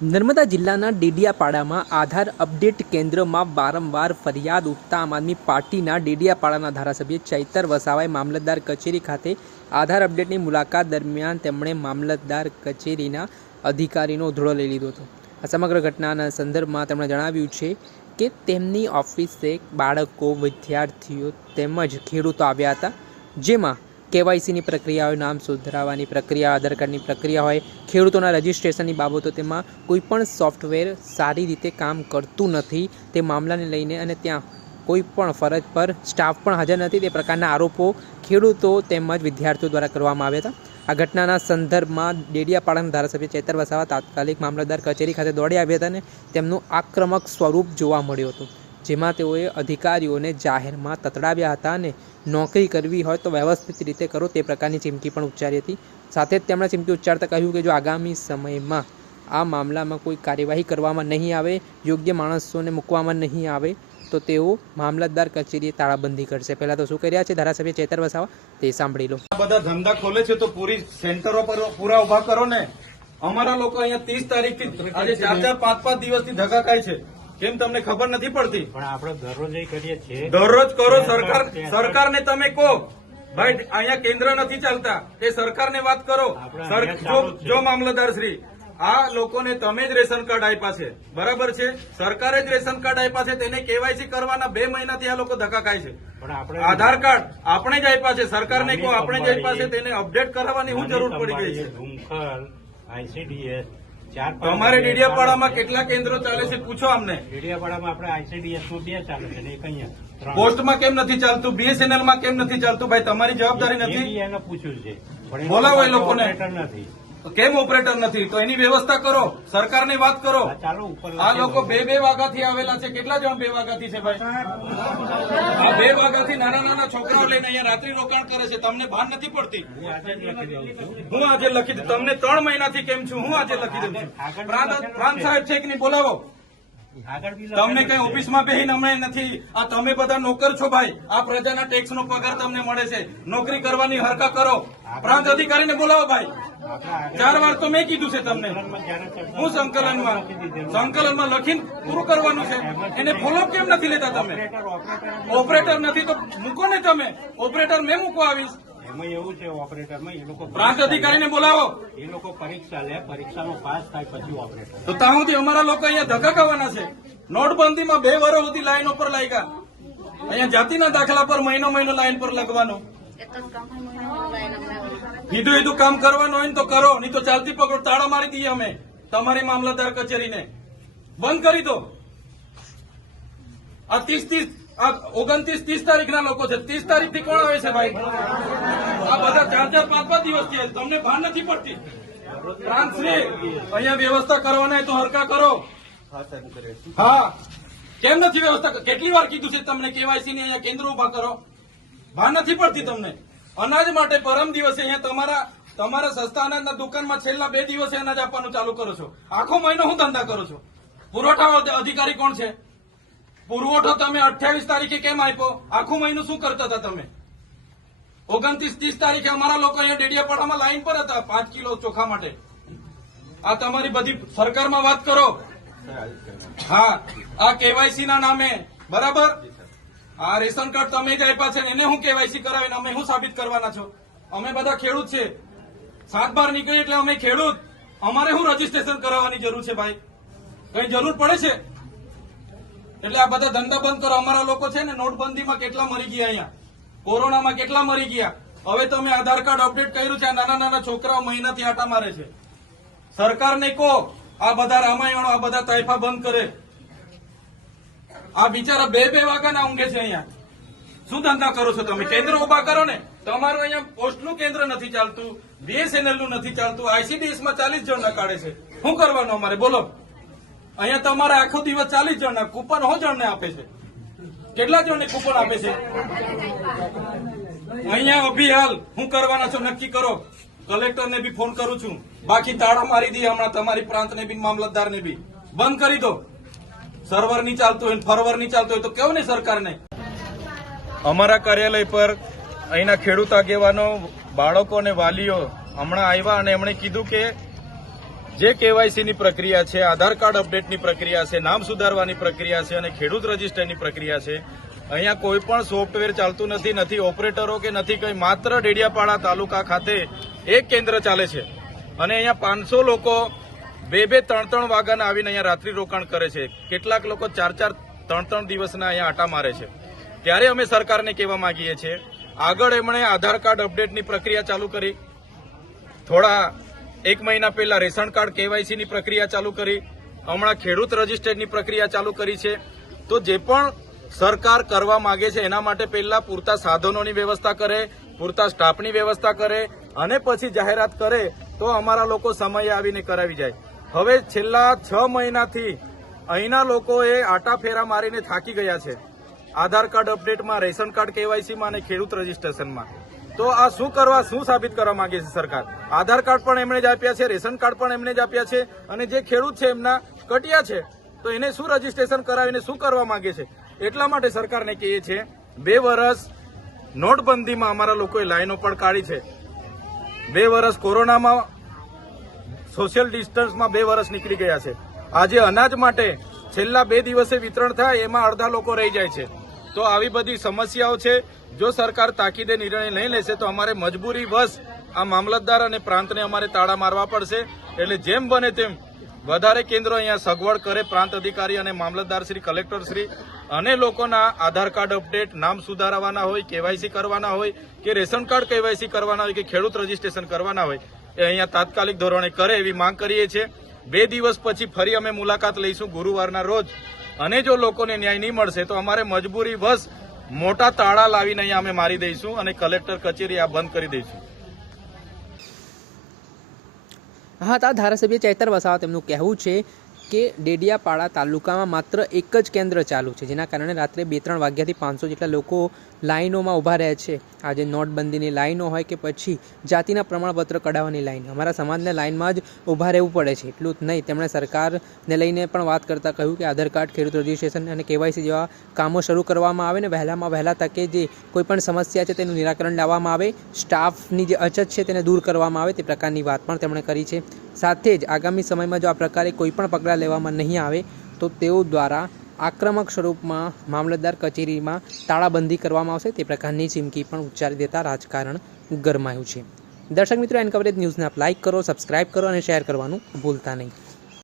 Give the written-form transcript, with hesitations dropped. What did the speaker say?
નર્મદા જિલ્લાના ડેડિયાપાડામાં આધાર અપડેટ કેન્દ્રમાં વારંવાર ફરિયાદ ઉઠતા આમ આદમી પાર્ટીના ડેડિયાપાડાના ધારાસભ્ય ચૈતર વસાવાએ મામલતદાર કચેરી ખાતે આધાર અપડેટની મુલાકાત દરમિયાન તેમણે મામલતદાર કચેરીના અધિકારીનો ધોળો લઈ લીધો હતો। આ સમગ્ર ઘટનાના સંદર્ભમાં તેમણે જણાવ્યું છે કે તેમની ઓફિસે બાળકો, વિદ્યાર્થીઓ તેમજ ખેડૂતો આવ્યા હતા, જેમાં કેવાયસીની પ્રક્રિયા હોય, નામ સુધરાવવાની પ્રક્રિયા, આધાર કાર્ડની પ્રક્રિયા હોય, ખેડૂતોના રજિસ્ટ્રેશનની બાબતો, તેમાં કોઈપણ સોફ્ટવેર સારી રીતે કામ કરતું નથી તે મામલાને લઈને અને ત્યાં કોઈ પણ ફરજ પર સ્ટાફ પણ હાજર નથી તે પ્રકારના આરોપો ખેડૂતો તેમજ વિદ્યાર્થીઓ દ્વારા કરવામાં આવ્યા હતા। આ ઘટનાના સંદર્ભમાં ડેડિયાપાડાના ધારાસભ્ય ચૈતર વસાવા તાત્કાલિક મામલતદાર કચેરી ખાતે દોડી આવ્યા હતા અને તેમનું આક્રમક સ્વરૂપ જોવા મળ્યું હતું, જેમાં તેઓએ અધિકારીઓને જાહેરમાં તતડાવ્યા હતા અને નોકરી કરવી હોય તો વ્યવસ્થિત રીતે કરો તે પ્રકારની ચીમકી પણ ઉચ્ચારી હતી। સાથે જ તેમણે ચીમકી ઉચ્ચારતા કહ્યું કે જો આગામી સમયમાં આ મામલામાં કોઈ કાર્યવાહી કરવામાં નહીં આવે, યોગ્ય માણસોને મૂકવામાં નહીં આવે તો તેઓ મામલતદાર કચેરીએ તાળાબંધી કરશે। પહેલા તો શું કર્યા છે ધારાસભ્ય ચૈતર વસાવા તે સાંભળી લો। બધા ધંધા ખોલે છે તો પૂરી સેન્ટરો પર પૂરા ઉભા કરો ને। અમારા લોકો અહીંયા 30 તારીખથી આજે 4-5 દિવસથી ધક્કા ખાય છે, કેમ તમને ખબર નથી પડતી? પણ આપણે દરરોજ કરીએ છીએ, દરરોજ કરો। સરકારને તમે કહો ભાઈ અહીંયા કેન્દ્ર નથી ચાલતા, એ સરકારને વાત કરો। જો મામલતદાર શ્રી આ લોકોને તમે જ રેશન કાર્ડ આપ્યા છે, બરાબર છે, સરકારે જ રેશન કાર્ડ આપ્યા છે, તેને કેવાયસી કરવાના 2 મહિનાથી આ લોકો ધક્કા ખાય છે। પણ આપણે આધાર કાર્ડ આપણે જ આપ્યા છે, સરકારને કહો આપણે જ આપ્યા છે, તેને અપડેટ કરાવવાની શું જરૂર પડી ગઈ છે? ધુમખલ, ICDS, તમારે ડેડિયાપાડામાં કેટલા કેન્દ્રો ચાલે છે પૂછો અમને। ડેડિયાપાડામાં આપણે ICDS માં 2 ચાલે છે ને એક અહીંયા। પોસ્ટમાં કેમ નથી ચાલતું? BSNL માં કેમ નથી ચાલતું? ભાઈ તમારી જવાબદારી નથી? એને પૂછ્યું છે, પણ બોલાવો એ લોકોને। ઓપરેટર નથી, કેમ ઓપરેટર નથી? તો એની વ્યવસ્થા કરો, સરકારને વાત કરો। ચાલો ઉપર આ લોકો 2 વાગ્યાથી આવેલા છે। કેટલા જણ 2 વાગ્યાથી છે ભાઈ? આ 2 વાગ્યાથી નાના છોકરાઓ લઈને અહીંયા રાત્રિ રોકાણ કરે છે, તમને ભાન નથી પડતી? હું આજે લખી દઉં તમને 3 મહિનાથી કેમ છું, હું આજે લખી દઉં છું। પ્રાંત સાહેબ છે કે નહીં? બોલાવો। તમને કઈ ઓફિસમાં બેહીને હમણાં નથી, આ તમે બધા નોકર છો ભાઈ, આ પ્રજાના ટેક્સનો પગાર તમને મળે છે, નોકરી કરવાની હરકા કરો। પ્રાંત અધિકારીને બોલાવો ભાઈ। 4 વાર તો મેં કીધું છે તમને। હું સંકલનમાં લખીને પૂરું કરવાનું છે, એને ફોલો કેમ નથી લેતા તમે? ઓપરેટર નથી તો મૂકો ને તમે, ઓપરેટર મેં મૂકવા આવીશ। એમાં એવું છે, ઓપરેટરમાં એ લોકો પ્રાંત અધિકારીને બોલાવો। એ લોકો પરીક્ષા લે, પરીક્ષામાં પાસ થાય પછી ઓપરેટર। તો ત્યાં સુધી અમારા લોકો અહીંયા ધક્કા ખાવાના છે। નોટબંધીમાં 2 વર્ષ સુધી લાઈનો પર લાગ્યા, અહીંયા જાતિના દાખલા પર મહિનો લાઈન પર લગવાનું। કીધું કામ કરવાનું હોય ને તો કરો, નહીં તો ચાલતી પકડ તાળા મારી દઈએ અમે તમારી મામલતદાર કચેરીને, બંધ કરી દો। આ 29-30 તારીખના લોકો છે, 30 તારીખથી કોણ આવે છે ભાઈ? આ બધા 4-5 દિવસથી આવે, તમને ભાન નથી પડતી? પ્રાંતશ્રી અહીંયા વ્યવસ્થા કરવાના તો હરકા કરો। હા, કેમ નથી વ્યવસ્થા? કેટલી વાર કીધું છે તમને કેવાયસી ની અહીંયા કેન્દ્ર ઉભા કરો? ભાન નથી પડતી તમને? અનાજ માટે પરમ દિવસે અહીંયા તમારા સસ્તા અનાજના દુકાનમાં છેલ્લા 2 દિવસે અનાજ આપવાનું ચાલુ કરો છો, આખો મહિનો હું ધંધા કરો છો? પુરવઠા અધિકારી કોણ છે? પુરવઠો તમે 28 તારીખે કેમ આપ્યો? આખું મહિનું શું કરતા હતા તમે? 29-30 તારીખે અમારા લોકો અહીંયા ડેડિયાપાડામાં લાઈન પર હતા 5 કિલો ચોખા માટે। આ તમારી બધી સરકારમાં વાત કરો। હા, આ કેવાયસી ના નામે, બરાબર, આ રેશન કાર્ડ તમે જ આપ્યા છે, એને હું કેવાયસી કરાવીને અમે શું સાબિત કરવાના છો? અમે બધા ખેડૂત છે, 7 બાર નીકળી એટલે અમે ખેડૂત, અમારે શું રજીસ્ટ્રેશન કરાવવાની જરૂર છે ભાઈ? કઈ જરૂર પડે છે? એટલે આ બધા ધંધા બંધ કરો। અમારા લોકો છે ને નોટબંધીમાં કેટલા મરી ગયા, અહીંયા કોરોનામાં કેટલા મરી ગયા। હવે તમે આધાર કાર્ડ અપડેટ કર્યું છે, આ નાના છોકરાઓ મહિનાથી આટા મારે છે। સરકારને કહો આ બધા રામાયણો, આ બધા તાઇફા બંધ કરે। આ બિચારા 2 વાગ્યાના ઊંઘે છે અહીંયા। શું ધંધા કરો છો તમે? કેન્દ્ર ઉભા કરો ને। તમારું અહીંયા પોસ્ટનું કેન્દ્ર નથી ચાલતું, BSNL નું નથી ચાલતું, ICDS માં 40 જણના કાઢે છે, શું કરવાનું અમારે બોલો? અહીંયા તમારે આખો દિવસ 40 જણના કૂપન હો જણને આપે છે? કેટલા જણને કૂપન આપે છે અહીંયા? અભિહાલ શું કરવાના છો નક્કી કરો। કલેક્ટરને બી ફોન કરું છું, બાકી તાળા મારી દઈએ હમણાં તમારી પ્રાંતને બી, મામલતદારને બી બંધ કરી દો। સર્વર નહીં ચાલતું હોય, ફરવર નહીં ચાલતું હોય તો કેવું ને સરકારને? અમારા કાર્યાલય પર અહીંના ખેડૂત આગેવાનો, બાળકો અને વાલીઓ હમણાં આવ્યા અને એમણે કીધું કે જે કેવાયસીની પ્રક્રિયા છે, આધાર કાર્ડ અપડેટની પ્રક્રિયા છે, નામ સુધારવાની પ્રક્રિયા છે અને ખેડૂત રજીસ્ટરની પ્રક્રિયા છે, અહીંયા કોઈ પણ સોફ્ટવેર ચાલતું નથી, નથી ઓપરેટરો કે નથી કંઈ, માત્ર ડેડિયાપાડા તાલુકા ખાતે એક કેન્દ્ર ચાલે છે અને અહીંયા 500 લોકો 2-3 વાગ્યાના આવીને અહીંયા રાત્રિ રોકાણ કરે છે. કેટલાક લોકો 4-4, 3-3 દિવસના અહીંયા આટા મારે છે. ત્યારે અમે સરકારને કહેવા માંગીએ છીએ, આગળ એમણે આધાર કાર્ડ અપડેટની પ્રક્રિયા ચાલુ કરી, થોડા 1 મહિના પહેલા રેશન કાર્ડ કેવાયસીની પ્રક્રિયા ચાલુ કરી, હમણાં ખેડૂત રજીસ્ટરની પ્રક્રિયા ચાલુ કરી છે. તો જે પણ સરકાર કરવા માંગે છે એના માટે પહેલા પૂરતા સાધનોની વ્યવસ્થા કરે, પૂરતા સ્ટાફની વ્યવસ્થા કરે અને પછી જાહેરાત કરે તો અમારા લોકો સમયે આવીને કરાવી જાય. હવે છેલ્લા 6 મહિનાથી અહીંના લોકોએ આટા ફેરા મારીને થાકી ગયા છે આધાર કાર્ડ અપડેટમાં, રેશન કાર્ડ કેવાયસીમાં અને ખેડૂત રજીસ્ટ્રેશનમાં. તો આ શું સાબિત કરવા માંગે છે સરકાર? આધાર કાર્ડ પણ એમણે જ આપ્યા છે, રેશન કાર્ડ પણ એમણે જ આપ્યા છે અને જે ખેડૂત છે એમના કટિયા છે તો એને શું રજીસ્ટ્રેશન કરાવીને શું કરવા માંગે છે? એટલા માટે સરકારને કહીએ છીએ, 2 વર્ષ નોટબંધીમાં અમારા લોકોએ લાઈનો પણ કાઢી છે, 2 વર્ષ કોરોનામાં સોશિયલ ડિસ્ટન્સમાં 2 વર્ષ નીકળી ગયા છે. આજે અનાજ માટે છેલ્લા 2 દિવસે વિતરણ થાય એમાં અડધા લોકો રહી જાય છે. તો આવી બધી સમસ્યાઓ છે. જો સરકાર તાકીદે નિર્ણય નહીં લેશે તો અમારે મજબૂરી વશ આ મામલતદાર અને પ્રાંતને અમારે તાળા મારવા પડશે. એટલે જેમ બને તેમ વધારે કેન્દ્રો અહીંયા સગવડ કરે, પ્રાંત અધિકારી અને મામલતદાર શ્રી, કલેક્ટર શ્રી, અને લોકોના આધાર કાર્ડ અપડેટ, નામ સુધારવાના હોય, કેવાયસી કરવાના હોય કે રેશન કાર્ડ કેવાયસી કરવાના હોય કે ખેડૂત રજીસ્ટ્રેશન કરવાના હોય એ અહીંયા તાત્કાલિક ધોરણે કરે એવી માંગ કરીએ છીએ. 2 દિવસ પછી ફરી અમે મુલાકાત લઈશું ગુરુવારના રોજ અને જો લોકોને ન્યાય નહીં મળશે તો અમારે મજબૂરી વશ મોટા તાળા લાવીને અહીંયા અમે મારી દઈશું અને કલેક્ટર કચેરી આ બંધ કરી દઈશું. હા, તા ધારાસભ્ય ચૈતર વસાવા તેમનું કહેવું છે કે ડેડિયાપાડા તાલુકામાં માત્ર એક જ કેન્દ્ર ચાલુ છે, જેના કારણે રાત્રે 2-3 વાગ્યાથી 500 જેટલા લોકો લાઈનોમાં ઊભા રહે છે. આજે નોટબંધીની લાઈનો હોય કે પછી જાતિના પ્રમાણપત્ર કઢાવવાની લાઈન, અમારા સમાજને લાઈનમાં જ ઊભા રહેવું પડે છે. એટલું જ નહીં, તેમણે સરકારને લઈને પણ વાત કરતાં કહ્યું કે આધાર કાર્ડ, ખેડૂત રજીસ્ટ્રેશન અને કેવાયસી જેવા કામો શરૂ કરવામાં આવે ને વહેલા તકે જે કોઈપણ સમસ્યા છે તેનું નિરાકરણ લાવવામાં આવે, સ્ટાફની જે અછત છે તેને દૂર કરવામાં આવે, તે પ્રકારની વાત પણ તેમણે કરી છે. સાથે જ આગામી સમયમાં જો આ પ્રકારે કોઈપણ પગલાં લેવામાં નહીં આવે તો તેઓ દ્વારા આક્રમક સ્વરૂપમાં મામલતદાર કચેરીમાં તાળાબંધી કરવામાં આવશે, તે પ્રકારની ચીમકી પણ ઉચ્ચારી દેતા રાજકારણ ગરમાયું છે. દર્શક મિત્રો, એન કવરેજ ન્યૂઝને આપ લાઇક કરો, સબસ્ક્રાઇબ કરો અને શેર કરવાનું ભૂલતા નહીં.